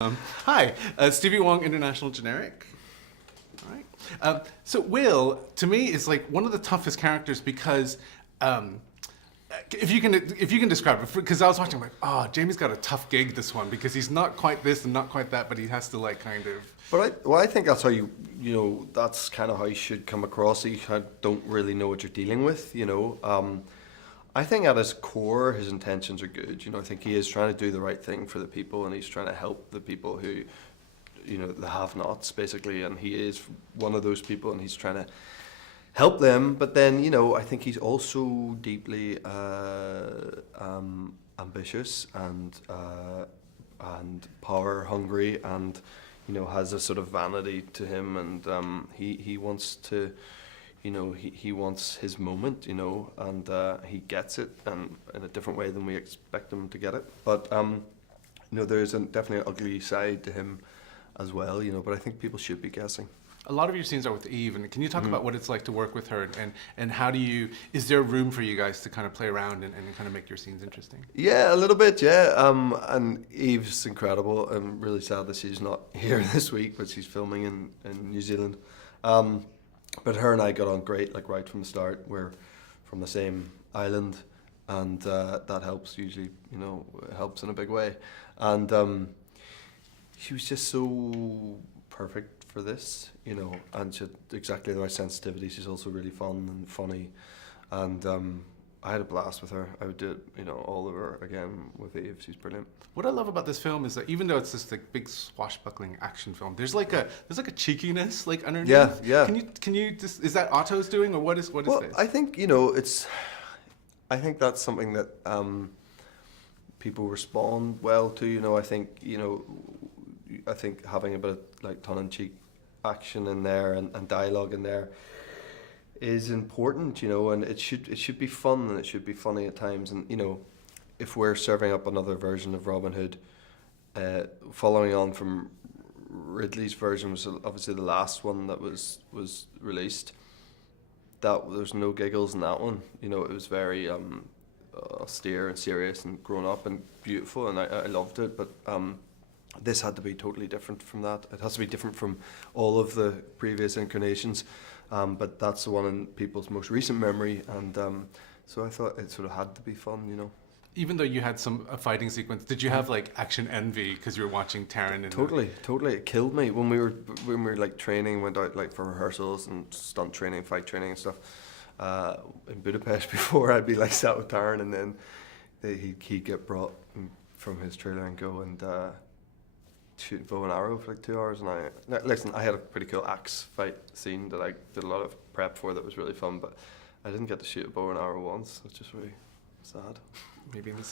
Hi, Stevie Wong, International Generic. All right. So Will, to me, is like one of the toughest characters because if you can describe it, because I was watching, I'm like, oh, Jamie's got a tough gig this one because he's not quite this and not quite that, but he has to like kind of. But I think that's how that's kind of how you should come across. You kind of don't really know what you're dealing with, I think at his core, his intentions are good. I think he is trying to do the right thing for the people, and he's trying to help the people who, the have-nots, basically. And he is one of those people, and he's trying to help them. But then, I think he's also deeply ambitious and power hungry, and has a sort of vanity to him, and he wants to. He wants his moment, and he gets it, and in a different way than we expect him to get it. But there's definitely an ugly side to him as well, but I think people should be guessing. A lot of your scenes are with Eve, and can you talk about what it's like to work with her, and how do you, is there room for you guys to kind of play around and kind of make your scenes interesting? Yeah, a little bit, yeah. And Eve's incredible. I'm really sad that she's not here this week, but she's filming in New Zealand. But her and I got on great, like right from the start. We're from the same island, and that helps usually, it helps in a big way. And she was just so perfect for this, and she had exactly the right sensitivity. She's also really fun and funny, and I had a blast with her. I would do it, all over again with Eve. She's brilliant. What I love about this film is that even though it's this like big swashbuckling action film, there's like a cheekiness like underneath. Yeah. Can you just, is that Otto's doing, or what is this? I think I think that's something that people respond well to. I think having a bit of like tongue-in-cheek action in there and dialogue in there is important, and it should be fun, and it should be funny at times. And if we're serving up another version of Robin Hood, following on from Ridley's version, was obviously the last one that was released. That there's no giggles in that one. It was very austere and serious and grown up and beautiful, and I loved it. But this had to be totally different from that. It has to be different from all of the previous incarnations. But that's the one in people's most recent memory, and so I thought it sort of had to be fun, Even though you had a fighting sequence, did you have like action envy because you were watching Taron? And totally. It killed me when we were like training, went out like for rehearsals and stunt training, fight training and stuff. In Budapest before, I'd be like sat with Taron, and then he'd get brought from his trailer and go and shoot bow and arrow for like 2 hours, and I had a pretty cool axe fight scene that I did a lot of prep for that was really fun, but I didn't get to shoot a bow and arrow once, which is really sad. Maybe in the